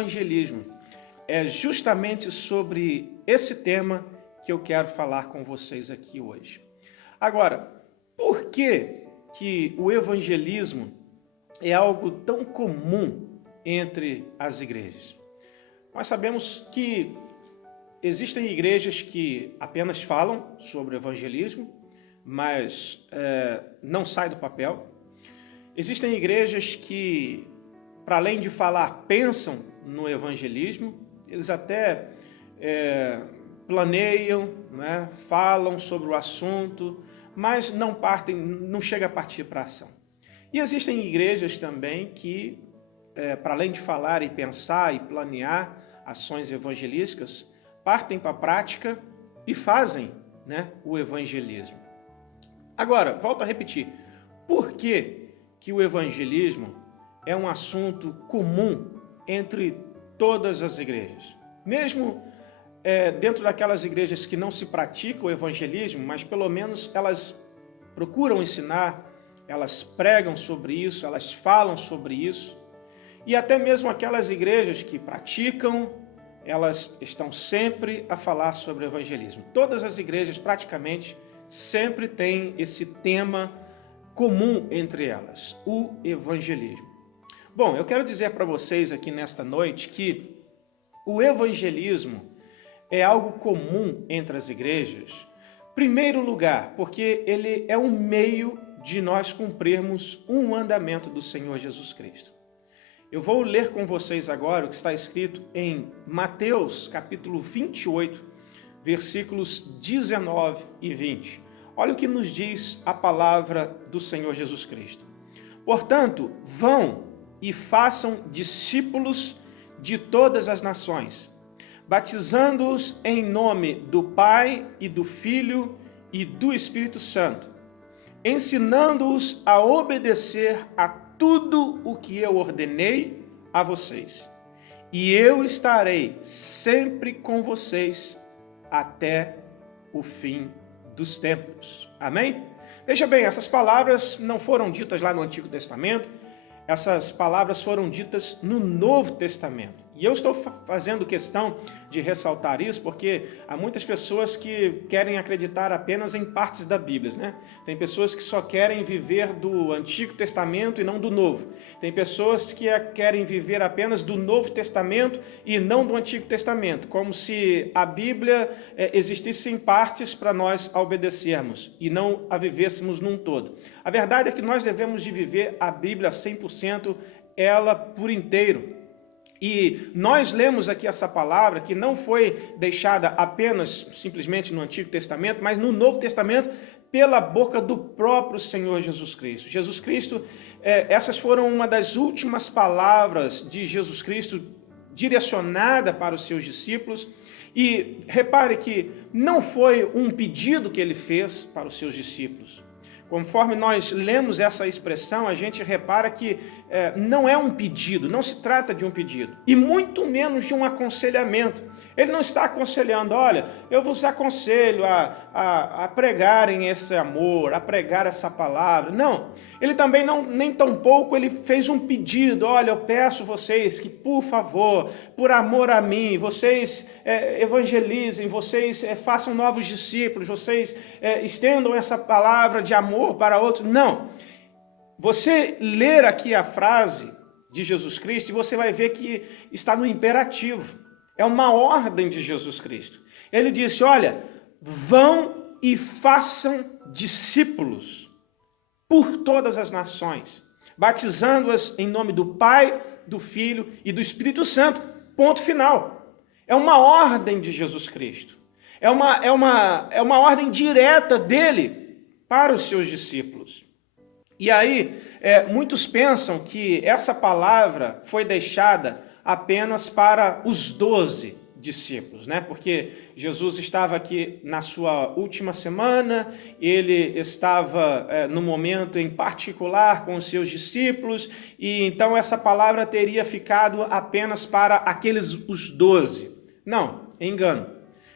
evangelismo. É justamente sobre esse tema que eu quero falar com vocês aqui hoje. Agora, por que o evangelismo é algo tão comum entre as igrejas? Nós sabemos que existem igrejas que apenas falam sobre o evangelismo, mas não sai do papel. Existem igrejas que, para além de falar, pensam no evangelismo, eles até planeiam, né, falam sobre o assunto, mas não chega a partir para a ação. E existem igrejas também que, para além de falar e pensar e planear ações evangelísticas, partem para a prática e fazem, né, o evangelismo. Agora, volto a repetir, por que o evangelismo é um assunto comum entre todas as igrejas? Mesmo dentro daquelas igrejas que não se pratica o evangelismo, mas pelo menos elas procuram ensinar, elas pregam sobre isso, elas falam sobre isso, e até mesmo aquelas igrejas que praticam, elas estão sempre a falar sobre o evangelismo. Todas as igrejas praticamente sempre têm esse tema comum entre elas, o evangelismo. Bom, eu quero dizer para vocês aqui nesta noite que o evangelismo é algo comum entre as igrejas, em primeiro lugar, porque ele é um meio de nós cumprirmos um mandamento do Senhor Jesus Cristo. Eu vou ler com vocês agora o que está escrito em Mateus, capítulo 28, versículos 19 e 20. Olha o que nos diz a palavra do Senhor Jesus Cristo. Portanto, vão e façam discípulos de todas as nações, batizando-os em nome do Pai e do Filho e do Espírito Santo, ensinando-os a obedecer a tudo o que eu ordenei a vocês. E eu estarei sempre com vocês até o fim dos tempos. Amém? Veja bem, essas palavras não foram ditas lá no Antigo Testamento, essas palavras foram ditas no Novo Testamento. E eu estou fazendo questão de ressaltar isso porque há muitas pessoas que querem acreditar apenas em partes da Bíblia, né? Tem pessoas que só querem viver do Antigo Testamento e não do Novo. Tem pessoas que querem viver apenas do Novo Testamento e não do Antigo Testamento, como se a Bíblia existisse em partes para nós a obedecermos e não a vivêssemos num todo. A verdade é que nós devemos de viver a Bíblia 100%, ela por inteiro. E nós lemos aqui essa palavra que não foi deixada apenas simplesmente no Antigo Testamento, mas no Novo Testamento pela boca do próprio Senhor Jesus Cristo. Jesus Cristo, essas foram uma das últimas palavras de Jesus Cristo direcionada para os seus discípulos. E repare que não foi um pedido que ele fez para os seus discípulos. Conforme nós lemos essa expressão, a gente repara que não é um pedido, não se trata de um pedido, e muito menos de um aconselhamento. Ele não está aconselhando, olha, eu vos aconselho a pregarem esse amor, a pregar essa palavra. Não, ele também nem tampouco ele fez um pedido, olha, eu peço vocês que, por favor, por amor a mim, vocês evangelizem, vocês façam novos discípulos, vocês estendam essa palavra de amor para outros. Não. Você ler aqui a frase de Jesus Cristo e você vai ver que está no imperativo. É uma ordem de Jesus Cristo. Ele disse, olha, vão e façam discípulos por todas as nações, batizando-as em nome do Pai, do Filho e do Espírito Santo. Ponto final. É uma ordem de Jesus Cristo. É uma ordem direta dele para os seus discípulos. E aí, muitos pensam que essa palavra foi deixada apenas para os 12 discípulos, né? Porque Jesus estava aqui na sua última semana, ele estava no momento em particular com os seus discípulos, e então essa palavra teria ficado apenas para os 12. Não, engano.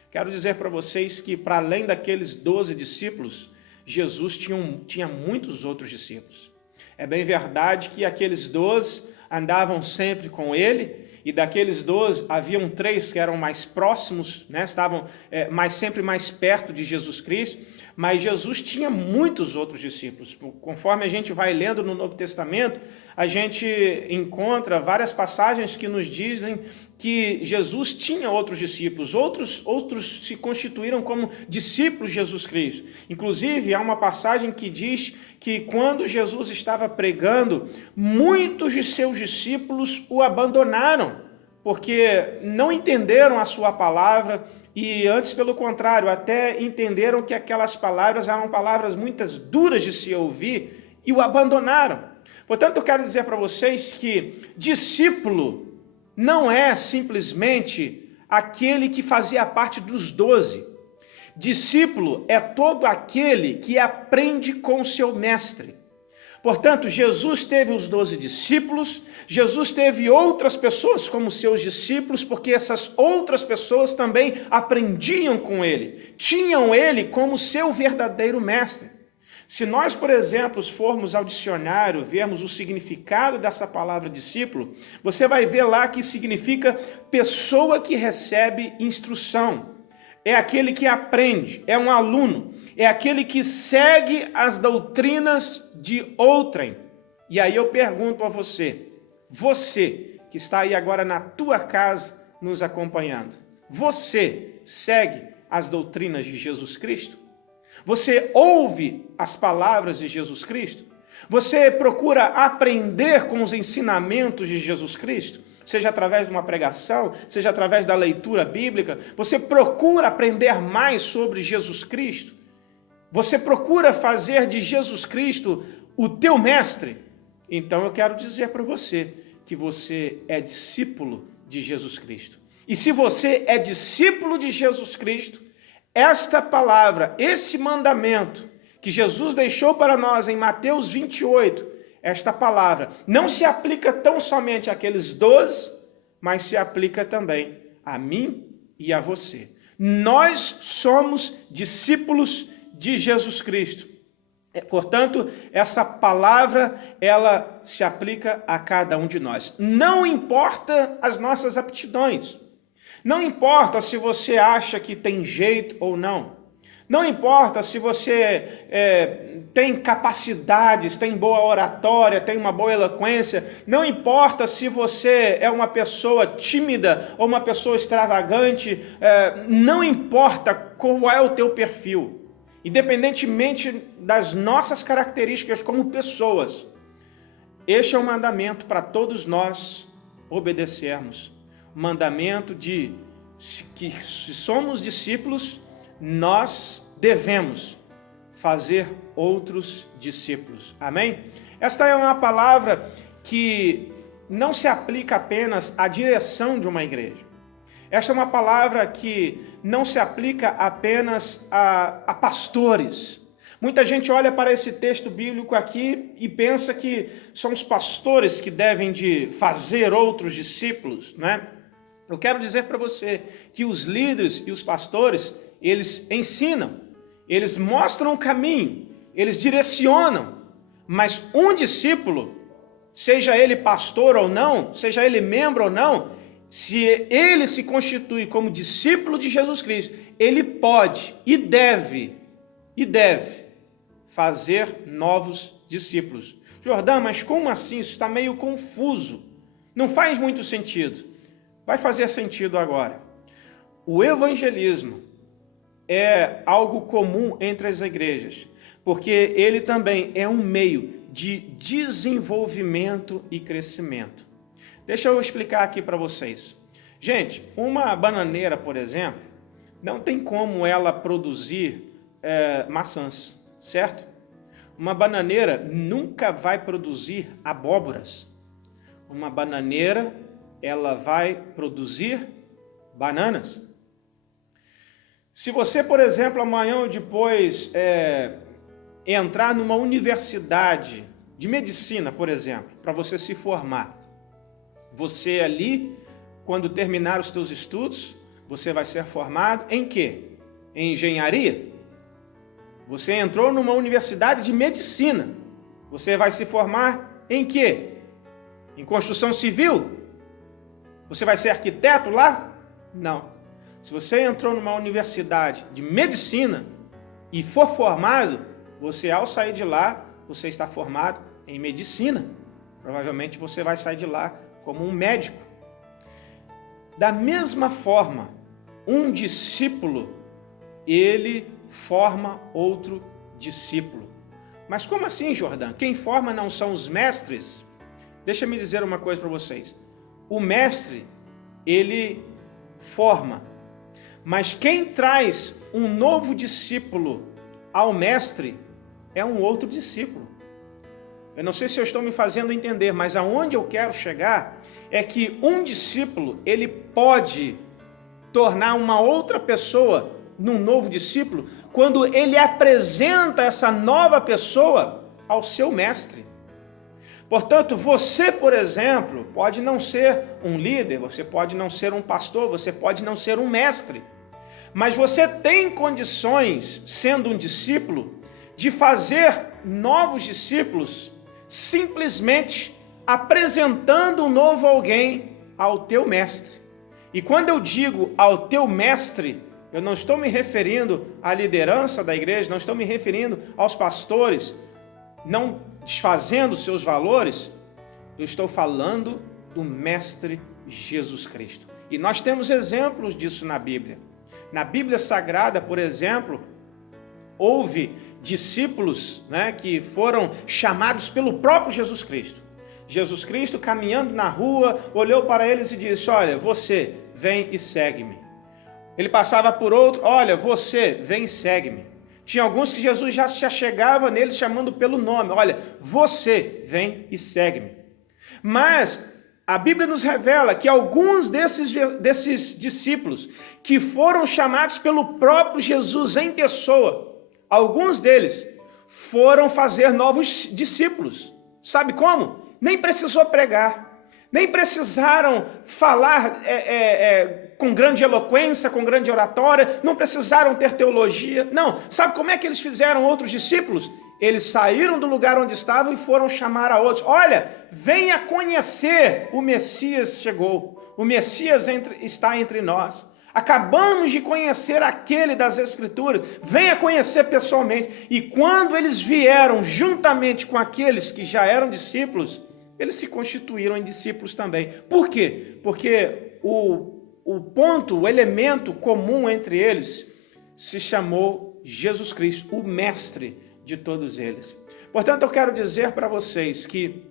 Quero dizer para vocês que, para além daqueles 12 discípulos, Jesus tinha muitos outros discípulos. É bem verdade que aqueles 12 andavam sempre com ele, e daqueles 12, haviam 3 que eram mais próximos, né? Estavam sempre mais perto de Jesus Cristo, mas Jesus tinha muitos outros discípulos. Conforme a gente vai lendo no Novo Testamento, a gente encontra várias passagens que nos dizem que Jesus tinha outros discípulos, outros se constituíram como discípulos de Jesus Cristo. Inclusive, há uma passagem que diz que quando Jesus estava pregando, muitos de seus discípulos o abandonaram, porque não entenderam a sua palavra e antes, pelo contrário, até entenderam que aquelas palavras eram palavras muitas duras de se ouvir e o abandonaram. Portanto, eu quero dizer para vocês que discípulo não é simplesmente aquele que fazia parte dos 12. Discípulo é todo aquele que aprende com o seu mestre. Portanto, Jesus teve os 12 discípulos, Jesus teve outras pessoas como seus discípulos, porque essas outras pessoas também aprendiam com ele, tinham ele como seu verdadeiro mestre. Se nós, por exemplo, formos ao dicionário, vermos o significado dessa palavra discípulo, você vai ver lá que significa pessoa que recebe instrução. É aquele que aprende, é um aluno, é aquele que segue as doutrinas de outrem. E aí eu pergunto a você que está aí agora na tua casa nos acompanhando, você segue as doutrinas de Jesus Cristo? Você ouve as palavras de Jesus Cristo? Você procura aprender com os ensinamentos de Jesus Cristo? Seja através de uma pregação, seja através da leitura bíblica, você procura aprender mais sobre Jesus Cristo? Você procura fazer de Jesus Cristo o teu mestre? Então eu quero dizer para você que você é discípulo de Jesus Cristo. E se você é discípulo de Jesus Cristo, esta palavra, esse mandamento que Jesus deixou para nós em Mateus 28, esta palavra não se aplica tão somente àqueles 12, mas se aplica também a mim e a você. Nós somos discípulos de Jesus Cristo. Portanto, essa palavra, ela se aplica a cada um de nós. Não importa as nossas aptidões. Não importa se você acha que tem jeito ou não. Não importa se você tem capacidades, tem boa oratória, tem uma boa eloquência. Não importa se você é uma pessoa tímida ou uma pessoa extravagante. Não importa qual é o teu perfil. Independentemente das nossas características como pessoas, este é um mandamento para todos nós obedecermos. Mandamento de que se somos discípulos, nós devemos fazer outros discípulos. Amém? Esta é uma palavra que não se aplica apenas à direção de uma igreja. Esta é uma palavra que não se aplica apenas a pastores. Muita gente olha para esse texto bíblico aqui e pensa que são os pastores que devem de fazer outros discípulos, né? Eu quero dizer para você que os líderes e os pastores, eles ensinam, eles mostram o caminho, eles direcionam, mas um discípulo, seja ele pastor ou não, seja ele membro ou não, se ele se constitui como discípulo de Jesus Cristo, ele pode e deve fazer novos discípulos. Jordão, mas como assim? Isso está meio confuso. Não faz muito sentido. Vai fazer sentido agora. O evangelismo é algo comum entre as igrejas, porque ele também é um meio de desenvolvimento e crescimento. Deixa eu explicar aqui para vocês. Gente, uma bananeira, por exemplo, não tem como ela produzir maçãs, certo? Uma bananeira nunca vai produzir abóboras. Uma bananeira, ela vai produzir bananas. Se você, por exemplo, amanhã ou depois entrar numa universidade de medicina, por exemplo, para você se formar, você ali, quando terminar os seus estudos, você vai ser formado em quê? Em engenharia? Você entrou numa universidade de medicina, você vai se formar em quê? Em construção civil? Você vai ser arquiteto lá? Não. Se você entrou numa universidade de medicina e for formado, você ao sair de lá, você está formado em medicina. Provavelmente você vai sair de lá como um médico. Da mesma forma, um discípulo, ele forma outro discípulo. Mas como assim, Jordão? Quem forma não são os mestres? Deixa eu dizer uma coisa para vocês. O mestre, ele forma. Mas quem traz um novo discípulo ao mestre é um outro discípulo. Eu não sei se eu estou me fazendo entender, mas aonde eu quero chegar é que um discípulo, ele pode tornar uma outra pessoa num novo discípulo quando ele apresenta essa nova pessoa ao seu mestre. Portanto, você, por exemplo, pode não ser um líder, você pode não ser um pastor, você pode não ser um mestre, mas você tem condições, sendo um discípulo, de fazer novos discípulos simplesmente apresentando um novo alguém ao teu mestre. E quando eu digo ao teu mestre, eu não estou me referindo à liderança da igreja, não estou me referindo aos pastores, não desfazendo seus valores, eu estou falando do mestre Jesus Cristo. E nós temos exemplos disso na Bíblia. Na Bíblia Sagrada, por exemplo, houve discípulos, que foram chamados pelo próprio Jesus Cristo. Jesus Cristo, caminhando na rua, olhou para eles e disse: olha, você, vem e segue-me. Ele passava por outro: olha, você, vem e segue-me. Tinha alguns que Jesus já se achegava neles chamando pelo nome: olha, você, vem e segue-me. Mas a Bíblia nos revela que alguns desses discípulos que foram chamados pelo próprio Jesus em pessoa, alguns deles foram fazer novos discípulos. Sabe como? Nem precisou pregar, nem precisaram falar com grande eloquência, com grande oratória, não precisaram ter teologia. Não, sabe como é que eles fizeram outros discípulos? Eles saíram do lugar onde estavam e foram chamar a outros. Olha, venha conhecer, o Messias chegou, o Messias está entre nós. Acabamos de conhecer aquele das Escrituras, venha conhecer pessoalmente. E quando eles vieram juntamente com aqueles que já eram discípulos, eles se constituíram em discípulos também. Por quê? Porque o ponto, o elemento comum entre eles se chamou Jesus Cristo, o mestre de todos eles. Portanto, eu quero dizer para vocês que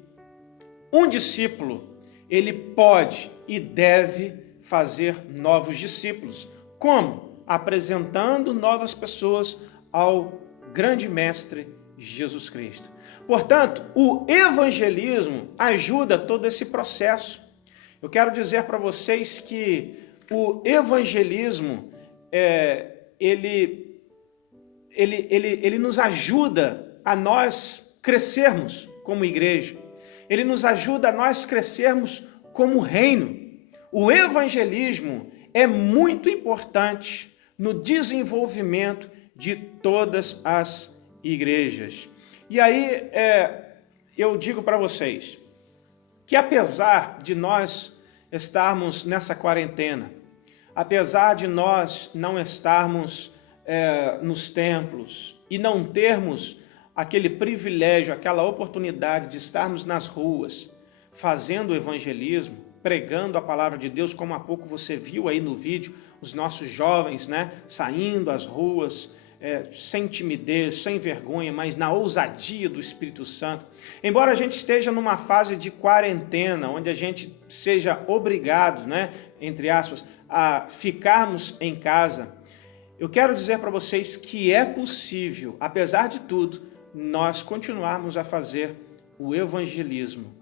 um discípulo, ele pode e deve fazer novos discípulos. Como? Apresentando novas pessoas ao grande mestre Jesus Cristo. Portanto, o evangelismo ajuda todo esse processo. Eu quero dizer para vocês que o evangelismo, ele nos ajuda a nós crescermos como igreja. Ele nos ajuda a nós crescermos como reino. O evangelismo é muito importante no desenvolvimento de todas as igrejas. E aí eu digo para vocês que apesar de nós estarmos nessa quarentena, apesar de nós não estarmos nos templos e não termos aquele privilégio, aquela oportunidade de estarmos nas ruas fazendo evangelismo, pregando a palavra de Deus, como há pouco você viu aí no vídeo, os nossos jovens, saindo às ruas, sem timidez, sem vergonha, mas na ousadia do Espírito Santo. Embora a gente esteja numa fase de quarentena, onde a gente seja obrigado, entre aspas, a ficarmos em casa, eu quero dizer para vocês que é possível, apesar de tudo, nós continuarmos a fazer o evangelismo.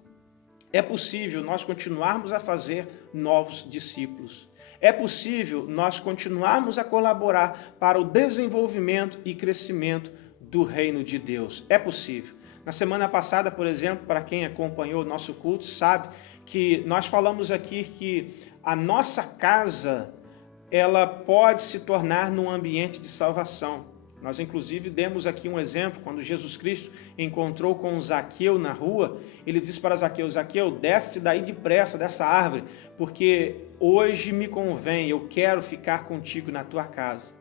É possível nós continuarmos a fazer novos discípulos. É possível nós continuarmos a colaborar para o desenvolvimento e crescimento do reino de Deus. É possível. Na semana passada, por exemplo, para quem acompanhou o nosso culto, sabe que nós falamos aqui que a nossa casa, ela pode se tornar num ambiente de salvação. Nós, inclusive, demos aqui um exemplo, quando Jesus Cristo encontrou com Zaqueu na rua, ele disse para Zaqueu: Zaqueu, desce daí depressa dessa árvore, porque hoje me convém, eu quero ficar contigo na tua casa.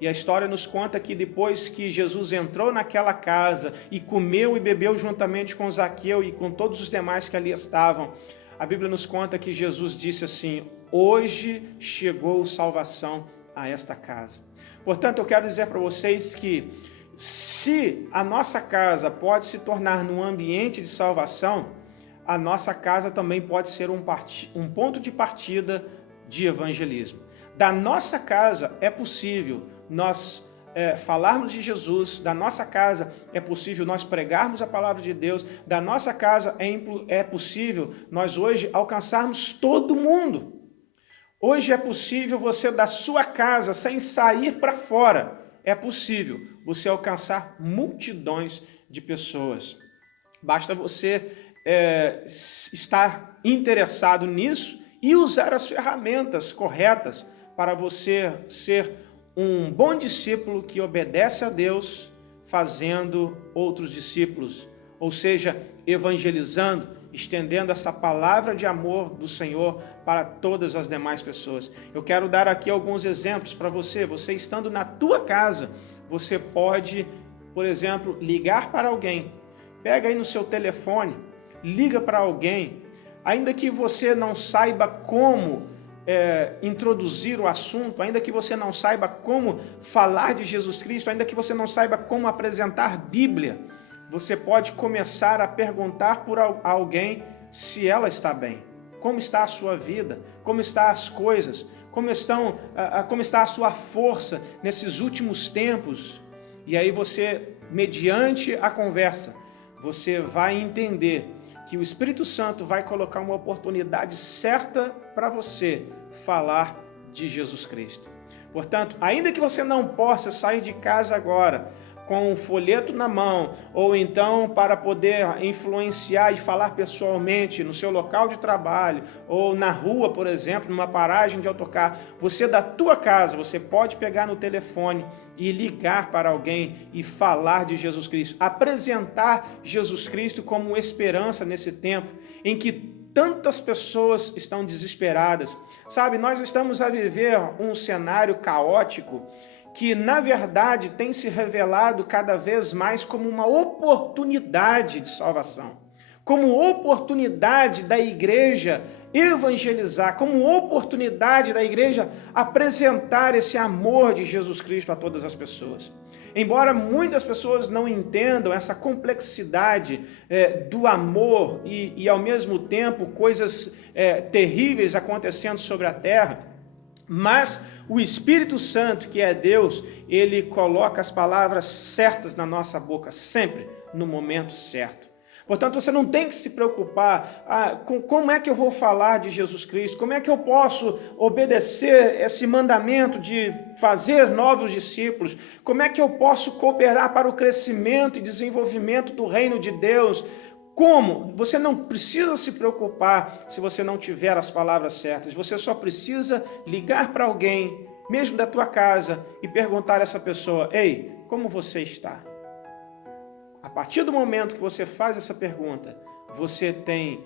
E a história nos conta que depois que Jesus entrou naquela casa e comeu e bebeu juntamente com Zaqueu e com todos os demais que ali estavam, a Bíblia nos conta que Jesus disse assim: hoje chegou salvação a esta casa. Portanto, eu quero dizer para vocês que se a nossa casa pode se tornar num ambiente de salvação, a nossa casa também pode ser um ponto de partida de evangelismo. Da nossa casa é possível nós falarmos de Jesus, da nossa casa é possível nós pregarmos a palavra de Deus, da nossa casa é possível nós hoje alcançarmos todo mundo. Hoje é possível você, da sua casa, sem sair para fora, é possível você alcançar multidões de pessoas. Basta você estar interessado nisso e usar as ferramentas corretas para você ser um bom discípulo que obedece a Deus, fazendo outros discípulos, ou seja, evangelizando, estendendo essa palavra de amor do Senhor para todas as demais pessoas. Eu quero dar aqui alguns exemplos para você. Você estando na tua casa, você pode, por exemplo, ligar para alguém. Pega aí no seu telefone, liga para alguém, ainda que você não saiba como introduzir o assunto, ainda que você não saiba como falar de Jesus Cristo, ainda que você não saiba como apresentar Bíblia, você pode começar a perguntar por alguém se ela está bem. Como está a sua vida? Como estão as coisas? Como está a sua força nesses últimos tempos? E aí você, mediante a conversa, você vai entender que o Espírito Santo vai colocar uma oportunidade certa para você falar de Jesus Cristo. Portanto, ainda que você não possa sair de casa agora com um folheto na mão, ou então para poder influenciar e falar pessoalmente no seu local de trabalho, ou na rua, por exemplo, numa paragem de autocarro, você da tua casa, você pode pegar no telefone e ligar para alguém e falar de Jesus Cristo, apresentar Jesus Cristo como esperança nesse tempo em que tantas pessoas estão desesperadas. Sabe, nós estamos a viver um cenário caótico que, na verdade, tem se revelado cada vez mais como uma oportunidade de salvação, como oportunidade da igreja evangelizar, como oportunidade da igreja apresentar esse amor de Jesus Cristo a todas as pessoas. Embora muitas pessoas não entendam essa complexidade do amor e, ao mesmo tempo, coisas terríveis acontecendo sobre a terra, mas o Espírito Santo, que é Deus, ele coloca as palavras certas na nossa boca, sempre no momento certo. Portanto, você não tem que se preocupar com como é que eu vou falar de Jesus Cristo, como é que eu posso obedecer esse mandamento de fazer novos discípulos, como é que eu posso cooperar para o crescimento e desenvolvimento do reino de Deus. Como? Você não precisa se preocupar se você não tiver as palavras certas. Você só precisa ligar para alguém, mesmo da tua casa, e perguntar a essa pessoa: ei, como você está? A partir do momento que você faz essa pergunta, você tem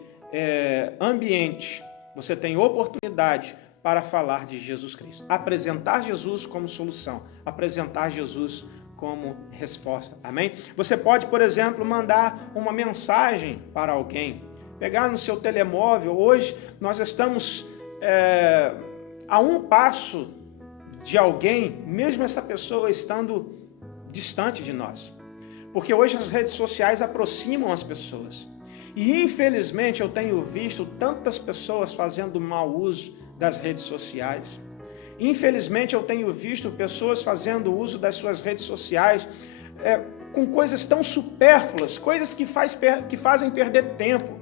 ambiente, você tem oportunidade para falar de Jesus Cristo. Apresentar Jesus como solução, apresentar Jesus como resposta, amém? Você pode, por exemplo, mandar uma mensagem para alguém, pegar no seu telemóvel. Hoje nós estamos a um passo de alguém, mesmo essa pessoa estando distante de nós, porque hoje as redes sociais aproximam as pessoas, e infelizmente eu tenho visto tantas pessoas fazendo mau uso das redes sociais. Infelizmente, eu tenho visto pessoas fazendo uso das suas redes sociais com coisas tão supérfluas, coisas que fazem perder tempo,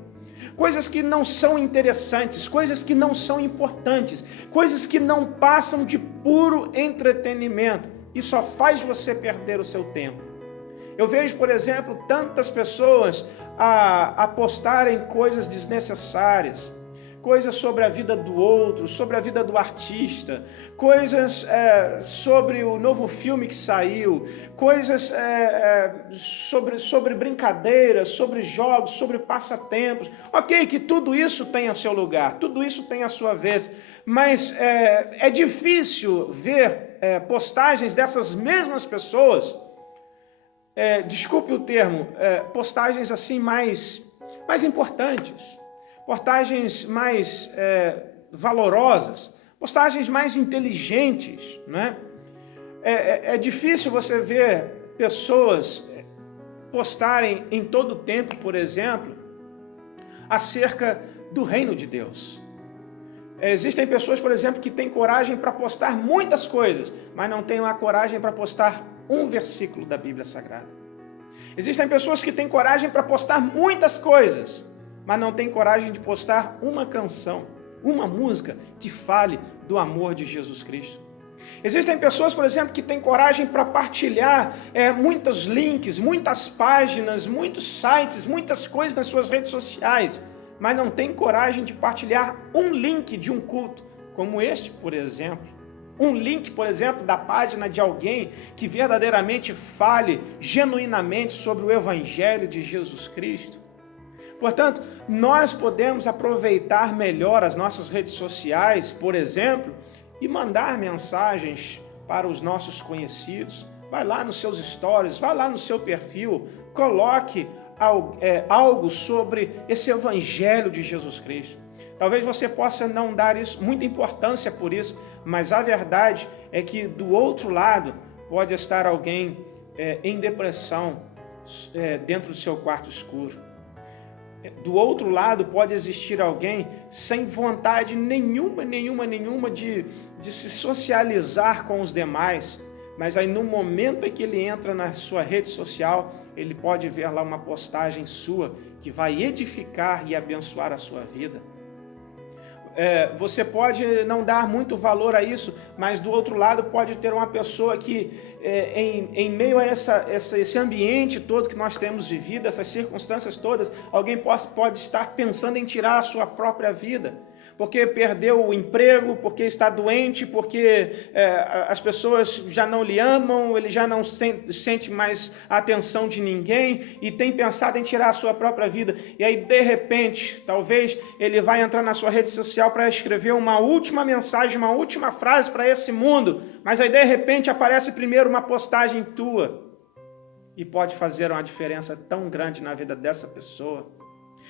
coisas que não são interessantes, coisas que não são importantes, coisas que não passam de puro entretenimento e só faz você perder o seu tempo. Eu vejo, por exemplo, tantas pessoas a postarem coisas desnecessárias, coisas sobre a vida do outro, sobre a vida do artista, coisas sobre o novo filme que saiu, coisas sobre brincadeiras, sobre jogos, sobre passatempos. Ok, que tudo isso tenha seu lugar, tudo isso tem a sua vez, mas é difícil ver postagens dessas mesmas pessoas, desculpe o termo, postagens assim mais importantes, postagens mais valorosas, postagens mais inteligentes, né? É difícil você ver pessoas postarem em todo o tempo, por exemplo, acerca do reino de Deus. Existem pessoas, por exemplo, que têm coragem para postar muitas coisas, mas não têm a coragem para postar um versículo da Bíblia Sagrada. Existem pessoas que têm coragem para postar muitas coisas, mas não têm coragem de postar uma canção, uma música que fale do amor de Jesus Cristo. Existem pessoas, por exemplo, que têm coragem para partilhar muitos links, muitas páginas, muitos sites, muitas coisas nas suas redes sociais, mas não têm coragem de partilhar um link de um culto, como este, por exemplo. Um link, por exemplo, da página de alguém que verdadeiramente fale genuinamente sobre o Evangelho de Jesus Cristo. Portanto, nós podemos aproveitar melhor as nossas redes sociais, por exemplo, e mandar mensagens para os nossos conhecidos. Vai lá nos seus stories, vai lá no seu perfil, coloque algo sobre esse Evangelho de Jesus Cristo. Talvez você possa não dar muita importância por isso, mas a verdade é que do outro lado pode estar alguém em depressão dentro do seu quarto escuro. Do outro lado pode existir alguém sem vontade nenhuma de se socializar com os demais, mas aí no momento em que ele entra na sua rede social, ele pode ver lá uma postagem sua que vai edificar e abençoar a sua vida. Você pode não dar muito valor a isso, mas do outro lado pode ter uma pessoa que, em meio a esse ambiente todo que nós temos vivido, essas circunstâncias todas, alguém pode estar pensando em tirar a sua própria vida, porque perdeu o emprego, porque está doente, porque as pessoas já não lhe amam, ele já não sente mais a atenção de ninguém e tem pensado em tirar a sua própria vida. E aí, de repente, talvez ele vai entrar na sua rede social para escrever uma última mensagem, uma última frase para esse mundo, mas aí, de repente, aparece primeiro uma postagem tua e pode fazer uma diferença tão grande na vida dessa pessoa.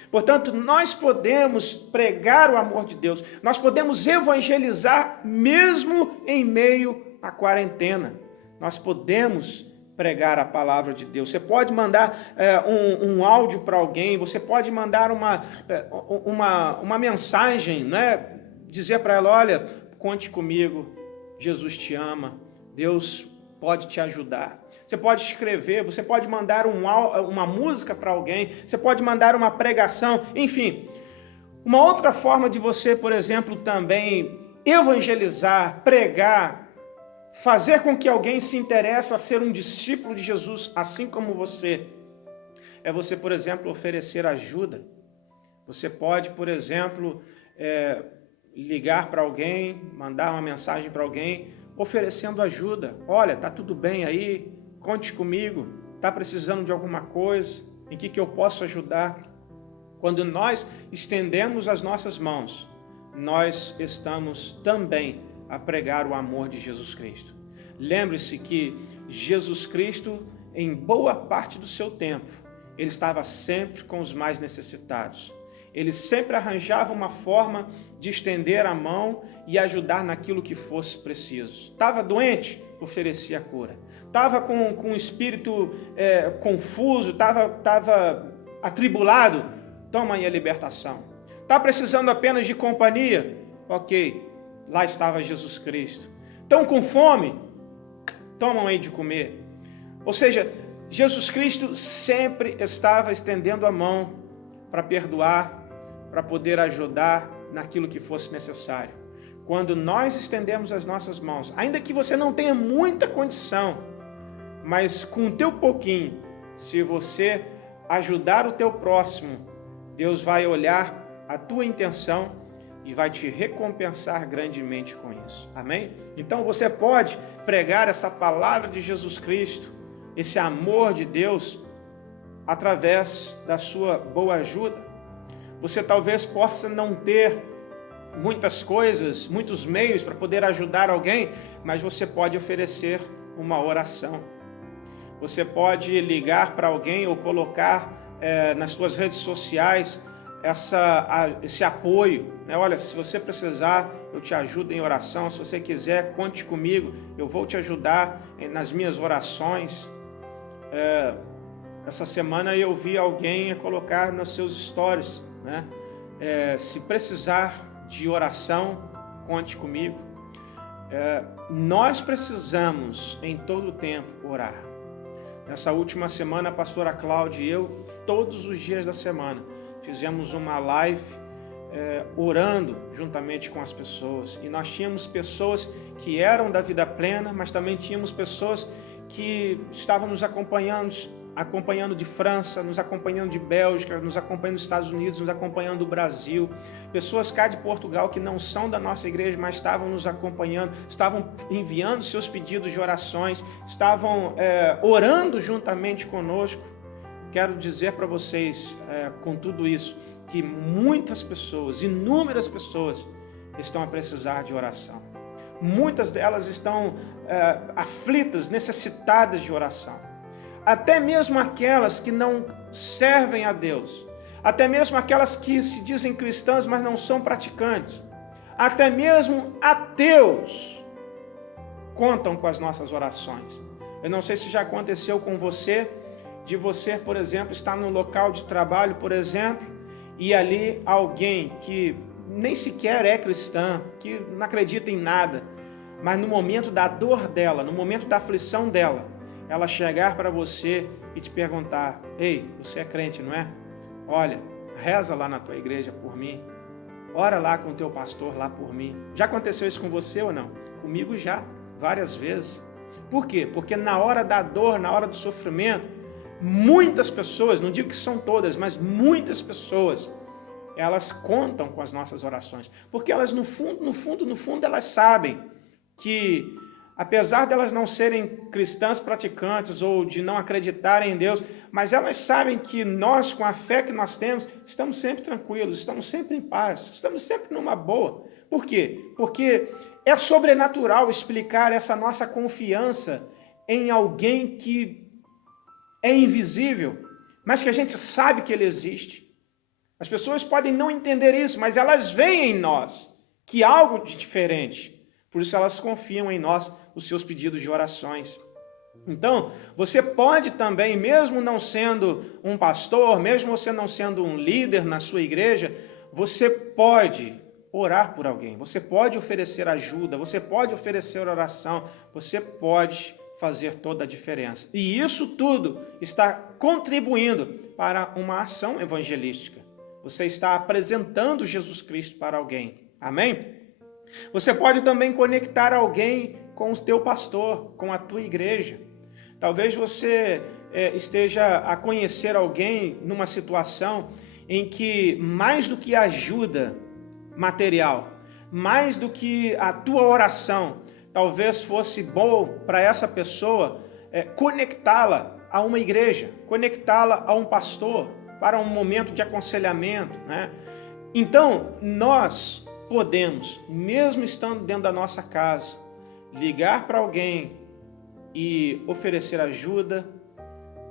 Portanto, nós podemos pregar o amor de Deus, nós podemos evangelizar mesmo em meio à quarentena. Nós podemos pregar a palavra de Deus. Você pode mandar um áudio para alguém, você pode mandar uma mensagem, né? Dizer para ela, olha, conte comigo, Jesus te ama, Deus pode te ajudar. Você pode escrever, você pode mandar uma música para alguém, você pode mandar uma pregação, enfim. Uma outra forma de você, por exemplo, também evangelizar, pregar, fazer com que alguém se interesse a ser um discípulo de Jesus, assim como você, é você, por exemplo, oferecer ajuda. Você pode, por exemplo, ligar para alguém, mandar uma mensagem para alguém, oferecendo ajuda. Olha, tá tudo bem aí, conte comigo, está precisando de alguma coisa, em que eu posso ajudar? Quando nós estendemos as nossas mãos, nós estamos também a pregar o amor de Jesus Cristo. Lembre-se que Jesus Cristo, em boa parte do seu tempo, ele estava sempre com os mais necessitados. Ele sempre arranjava uma forma de estender a mão e ajudar naquilo que fosse preciso. Estava doente? Oferecia a cura. Estava com o espírito confuso, estava atribulado? Toma aí a libertação. Está precisando apenas de companhia? Ok, lá estava Jesus Cristo. Estão com fome? Tomam aí de comer. Ou seja, Jesus Cristo sempre estava estendendo a mão para perdoar, para poder ajudar naquilo que fosse necessário. Quando nós estendemos as nossas mãos, ainda que você não tenha muita condição, mas com o teu pouquinho, se você ajudar o teu próximo, Deus vai olhar a tua intenção e vai te recompensar grandemente com isso. Amém? Então você pode pregar essa palavra de Jesus Cristo, esse amor de Deus, através da sua boa ajuda. Você talvez possa não ter muitas coisas, muitos meios para poder ajudar alguém, mas você pode oferecer uma oração. Você pode ligar para alguém ou colocar nas suas redes sociais esse apoio, né? Olha, se você precisar, eu te ajudo em oração. Se você quiser, conte comigo, eu vou te ajudar nas minhas orações. Essa semana eu vi alguém colocar nos seus stories, né? Se precisar de oração, conte comigo. Nós precisamos em todo tempo orar. Nessa última semana, a pastora Cláudia e eu, todos os dias da semana, fizemos uma live orando juntamente com as pessoas. E nós tínhamos pessoas que eram da vida plena, mas também tínhamos pessoas que estavam nos acompanhando de França, nos acompanhando de Bélgica, nos acompanhando dos Estados Unidos, nos acompanhando do Brasil. Pessoas cá de Portugal que não são da nossa igreja, mas estavam nos acompanhando, estavam enviando seus pedidos de orações, estavam orando juntamente conosco. Quero dizer para vocês, com tudo isso, que muitas pessoas, inúmeras pessoas, estão a precisar de oração. Muitas delas estão aflitas, necessitadas de oração. Até mesmo aquelas que não servem a Deus. Até mesmo aquelas que se dizem cristãs, mas não são praticantes. Até mesmo ateus contam com as nossas orações. Eu não sei se já aconteceu com você, de você, por exemplo, estar num local de trabalho, por exemplo, e ali alguém que nem sequer é cristã, que não acredita em nada, mas no momento da dor dela, no momento da aflição dela, ela chegar para você e te perguntar: ei, você é crente, não é? Olha, reza lá na tua igreja por mim, ora lá com o teu pastor lá por mim. Já aconteceu isso com você ou não? Comigo já, várias vezes. Por quê? Porque na hora da dor, na hora do sofrimento, muitas pessoas, não digo que são todas, mas muitas pessoas, elas contam com as nossas orações. Porque elas, no fundo, elas sabem que, apesar de elas não serem cristãs praticantes ou de não acreditarem em Deus, mas elas sabem que nós, com a fé que nós temos, estamos sempre tranquilos, estamos sempre em paz, estamos sempre numa boa. Por quê? Porque é sobrenatural explicar essa nossa confiança em alguém que é invisível, mas que a gente sabe que ele existe. As pessoas podem não entender isso, mas elas veem em nós que há algo de diferente. Por isso elas confiam em nós os seus pedidos de orações. Então, você pode também, mesmo não sendo um pastor, mesmo você não sendo um líder na sua igreja, você pode orar por alguém, você pode oferecer ajuda, você pode oferecer oração, você pode fazer toda a diferença. E isso tudo está contribuindo para uma ação evangelística. Você está apresentando Jesus Cristo para alguém. Amém? Você pode também conectar alguém com o teu pastor, com a tua igreja. Talvez você esteja a conhecer alguém numa situação em que, mais do que ajuda material, mais do que a tua oração, talvez fosse bom para essa pessoa conectá-la a uma igreja, conectá-la a um pastor, para um momento de aconselhamento, né? Então, nós podemos, mesmo estando dentro da nossa casa, ligar para alguém e oferecer ajuda.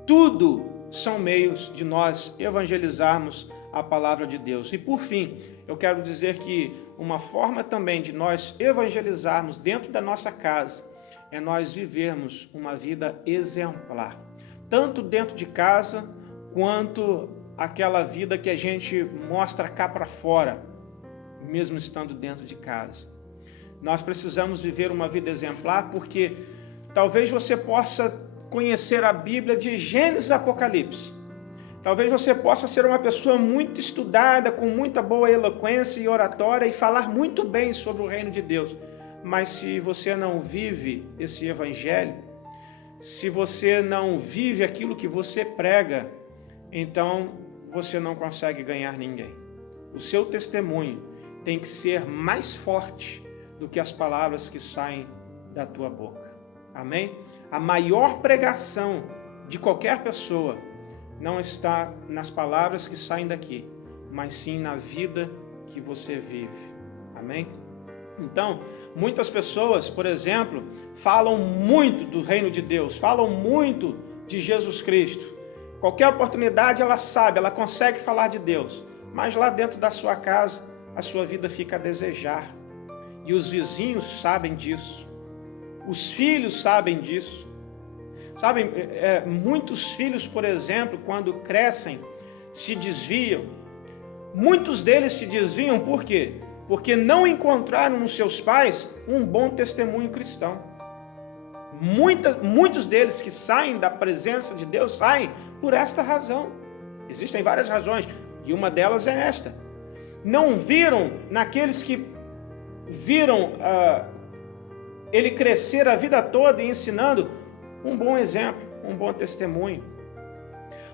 Tudo são meios de nós evangelizarmos a palavra de Deus. E por fim, eu quero dizer que uma forma também de nós evangelizarmos dentro da nossa casa é nós vivermos uma vida exemplar, tanto dentro de casa quanto aquela vida que a gente mostra cá para fora, mesmo estando dentro de casa. Nós precisamos viver uma vida exemplar porque talvez você possa conhecer a Bíblia de Gênesis a Apocalipse. Talvez você possa ser uma pessoa muito estudada, com muita boa eloquência e oratória e falar muito bem sobre o reino de Deus. Mas se você não vive esse evangelho, se você não vive aquilo que você prega, então você não consegue ganhar ninguém. O seu testemunho tem que ser mais forte do que as palavras que saem da tua boca. Amém? A maior pregação de qualquer pessoa não está nas palavras que saem daqui, mas sim na vida que você vive. Amém? Então, muitas pessoas, por exemplo, falam muito do reino de Deus, falam muito de Jesus Cristo. Qualquer oportunidade ela sabe, ela consegue falar de Deus, mas lá dentro da sua casa, a sua vida fica a desejar. E os vizinhos sabem disso, os filhos sabem disso. Sabem, muitos filhos, por exemplo, quando crescem, se desviam. Muitos deles se desviam por quê? Porque não encontraram nos seus pais um bom testemunho cristão. Muitos deles que saem da presença de Deus saem por esta razão. Existem várias razões, e uma delas é esta. Não viram naqueles que viram ele crescer a vida toda e ensinando um bom exemplo, um bom testemunho.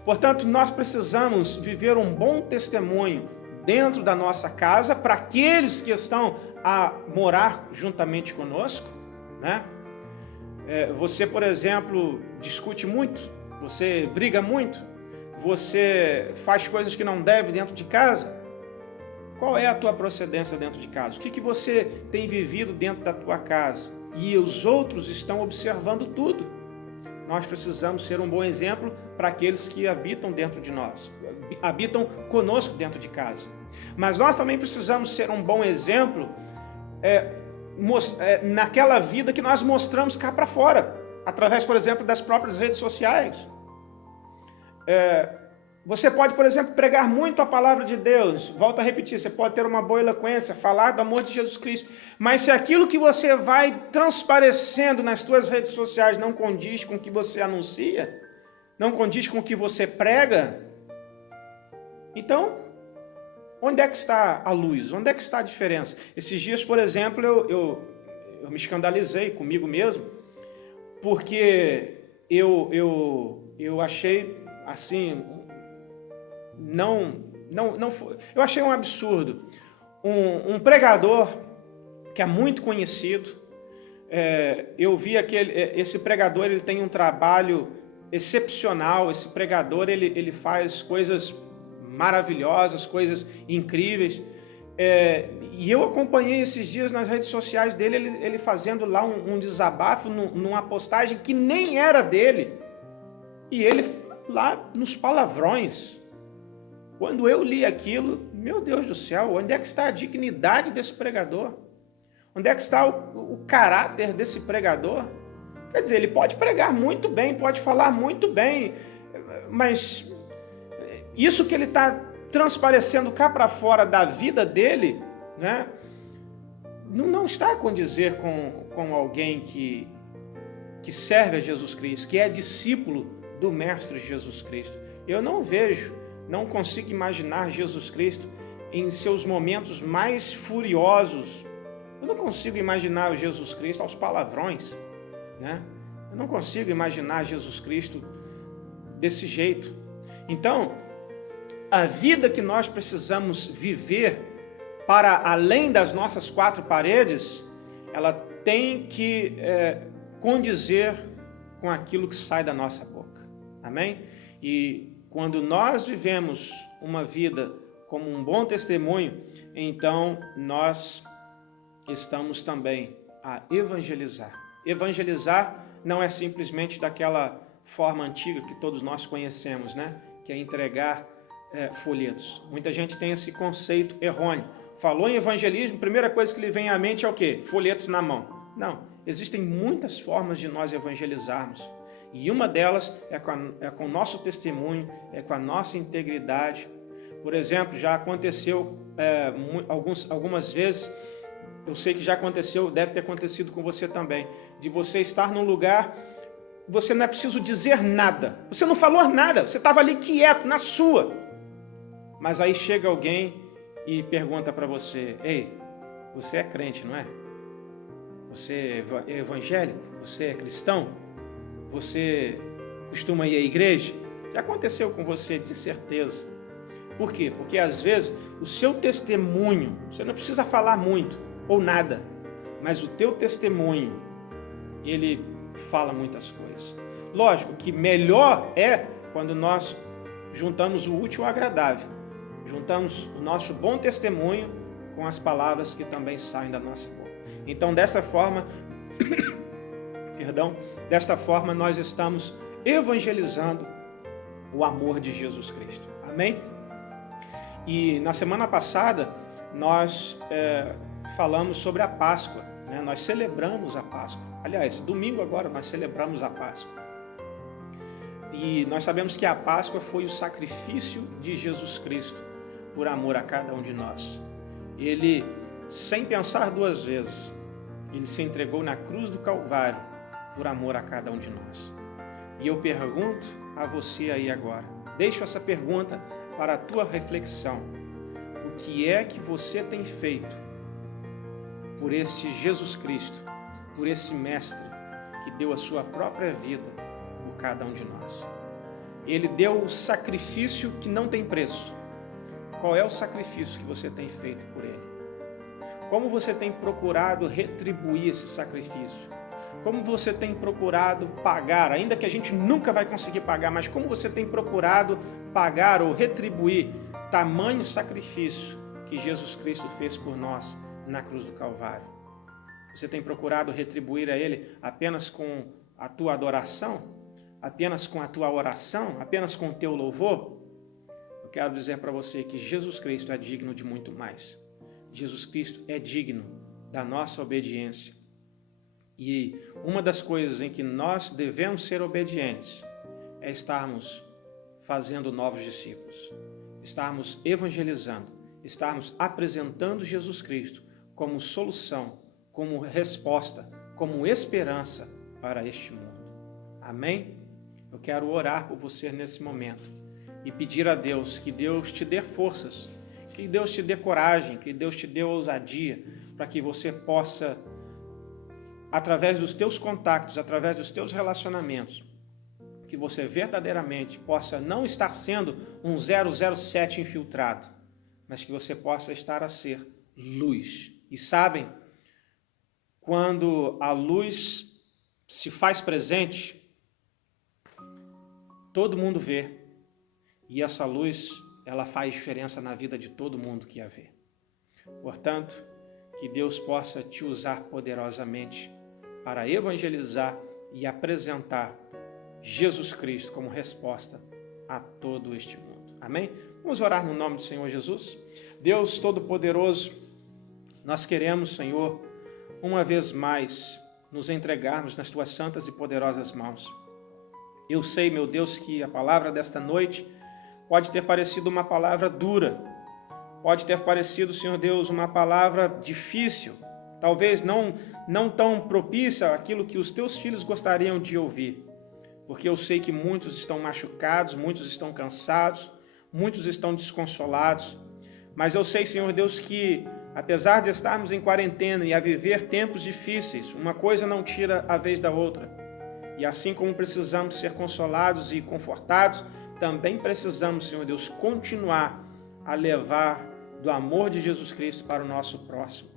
Portanto, nós precisamos viver um bom testemunho dentro da nossa casa para aqueles que estão a morar juntamente conosco, né? Você, por exemplo, discute muito, você briga muito, você faz coisas que não deve dentro de casa. Qual é a tua procedência dentro de casa? O que você tem vivido dentro da tua casa? E os outros estão observando tudo. Nós precisamos ser um bom exemplo para aqueles que habitam dentro de nós, habitam conosco dentro de casa. Mas nós também precisamos ser um bom exemplo naquela vida que nós mostramos cá para fora, através, por exemplo, das próprias redes sociais. Você pode, por exemplo, pregar muito a palavra de Deus. Volto a repetir, você pode ter uma boa eloquência, falar do amor de Jesus Cristo. Mas se aquilo que você vai transparecendo nas suas redes sociais não condiz com o que você anuncia, não condiz com o que você prega, então, onde é que está a luz? Onde é que está a diferença? Esses dias, por exemplo, eu me escandalizei comigo mesmo, porque eu achei assim... Não foi. Eu achei um absurdo. Um pregador que é muito conhecido, eu vi esse pregador, ele tem um trabalho excepcional. Esse pregador, ele faz coisas maravilhosas, coisas incríveis. E eu acompanhei esses dias nas redes sociais dele, ele fazendo lá um desabafo numa postagem que nem era dele. E ele lá nos palavrões. Quando eu li aquilo, meu Deus do céu, onde é que está a dignidade desse pregador? Onde é que está o caráter desse pregador? Quer dizer, ele pode pregar muito bem, pode falar muito bem, mas isso que ele está transparecendo cá para fora da vida dele, né, não está a condizer com alguém que serve a Jesus Cristo, que é discípulo do Mestre Jesus Cristo. Eu não consigo imaginar Jesus Cristo em seus momentos mais furiosos. Eu não consigo imaginar o Jesus Cristo aos palavrões, né? Eu não consigo imaginar Jesus Cristo desse jeito. Então, a vida que nós precisamos viver para além das nossas quatro paredes, ela tem que condizer com aquilo que sai da nossa boca. Amém? E quando nós vivemos uma vida como um bom testemunho, então nós estamos também a evangelizar. Evangelizar não é simplesmente daquela forma antiga que todos nós conhecemos, né? Que é entregar folhetos. Muita gente tem esse conceito errôneo. Falou em evangelismo, a primeira coisa que lhe vem à mente é o quê? Folhetos na mão. Não, existem muitas formas de nós evangelizarmos. E uma delas é com o nosso testemunho, é com a nossa integridade. Por exemplo, já aconteceu algumas vezes, eu sei que já aconteceu, deve ter acontecido com você também, de você estar num lugar, você não é preciso dizer nada, você não falou nada, você estava ali quieto, na sua. Mas aí chega alguém e pergunta para você, ei, você é crente, não é? Você é evangélico? Você é cristão? Você costuma ir à igreja? Já aconteceu com você, de certeza. Por quê? Porque às vezes o seu testemunho, você não precisa falar muito ou nada, mas o teu testemunho, ele fala muitas coisas. Lógico que melhor é quando nós juntamos o útil ao agradável, juntamos o nosso bom testemunho com as palavras que também saem da nossa boca. Então, desta forma, desta forma nós estamos evangelizando o amor de Jesus Cristo. Amém? E na semana passada nós falamos sobre a Páscoa, né? Nós celebramos a Páscoa. Aliás, domingo agora nós celebramos a Páscoa. E nós sabemos que a Páscoa foi o sacrifício de Jesus Cristo por amor a cada um de nós. Ele, sem pensar duas vezes, ele se entregou na cruz do Calvário por amor a cada um de nós. E eu pergunto a você aí agora, deixo essa pergunta para a tua reflexão. O que é que você tem feito por este Jesus Cristo, por esse Mestre que deu a sua própria vida por cada um de nós? Ele deu o sacrifício que não tem preço. Qual é o sacrifício que você tem feito por ele? Como você tem procurado retribuir esse sacrifício? Como você tem procurado pagar, ainda que a gente nunca vai conseguir pagar, mas como você tem procurado pagar ou retribuir tamanho sacrifício que Jesus Cristo fez por nós na cruz do Calvário? Você tem procurado retribuir a ele apenas com a tua adoração? Apenas com a tua oração? Apenas com o teu louvor? Eu quero dizer para você que Jesus Cristo é digno de muito mais. Jesus Cristo é digno da nossa obediência. E uma das coisas em que nós devemos ser obedientes é estarmos fazendo novos discípulos, estarmos evangelizando, estarmos apresentando Jesus Cristo como solução, como resposta, como esperança para este mundo. Amém? Eu quero orar por você nesse momento e pedir a Deus que Deus te dê forças, que Deus te dê coragem, que Deus te dê ousadia, para que você possa, através dos teus contatos, através dos teus relacionamentos, que você verdadeiramente possa não estar sendo um 007 infiltrado, mas que você possa estar a ser luz. E sabem, quando a luz se faz presente, todo mundo vê. E essa luz, ela faz diferença na vida de todo mundo que a vê. Portanto, que Deus possa te usar poderosamente para evangelizar e apresentar Jesus Cristo como resposta a todo este mundo. Amém? Vamos orar no nome do Senhor Jesus. Deus Todo-Poderoso, nós queremos, Senhor, uma vez mais nos entregarmos nas Tuas santas e poderosas mãos. Eu sei, meu Deus, que a palavra desta noite pode ter parecido uma palavra dura, pode ter parecido, Senhor Deus, uma palavra difícil, talvez não tão propícia àquilo que os Teus filhos gostariam de ouvir, porque eu sei que muitos estão machucados, muitos estão cansados, muitos estão desconsolados, mas eu sei, Senhor Deus, que apesar de estarmos em quarentena e a viver tempos difíceis, uma coisa não tira a vez da outra. E assim como precisamos ser consolados e confortados, também precisamos, Senhor Deus, continuar a levar do amor de Jesus Cristo para o nosso próximo.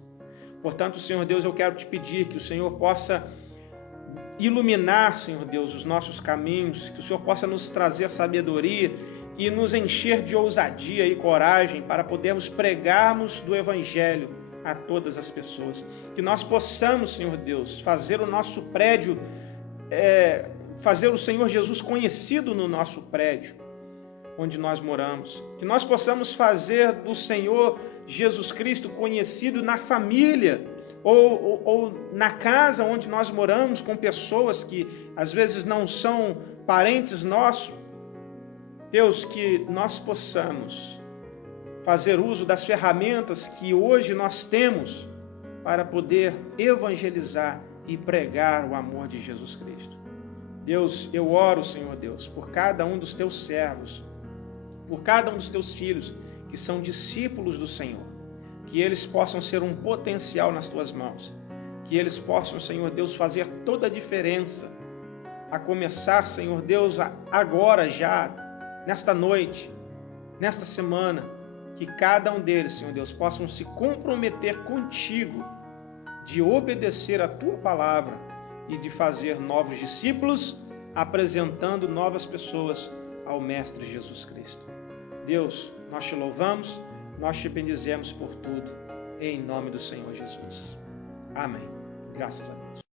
Portanto, Senhor Deus, eu quero te pedir que o Senhor possa iluminar, Senhor Deus, os nossos caminhos, que o Senhor possa nos trazer sabedoria e nos encher de ousadia e coragem para podermos pregarmos do Evangelho a todas as pessoas. Que nós possamos, Senhor Deus, fazer o nosso prédio, fazer o Senhor Jesus conhecido no nosso prédio, onde nós moramos. Que nós possamos fazer do Senhor Jesus Cristo conhecido na família ou na casa onde nós moramos, com pessoas que às vezes não são parentes nossos. Deus, que nós possamos fazer uso das ferramentas que hoje nós temos para poder evangelizar e pregar o amor de Jesus Cristo. Deus, eu oro, Senhor Deus, por cada um dos teus servos, por cada um dos teus filhos que são discípulos do Senhor, que eles possam ser um potencial nas tuas mãos, que eles possam, Senhor Deus, fazer toda a diferença, a começar, Senhor Deus, agora já, nesta noite, nesta semana, que cada um deles, Senhor Deus, possam se comprometer contigo de obedecer a tua palavra e de fazer novos discípulos, apresentando novas pessoas ao Mestre Jesus Cristo. Deus, nós te louvamos, nós te bendizemos por tudo, em nome do Senhor Jesus. Amém. Graças a Deus.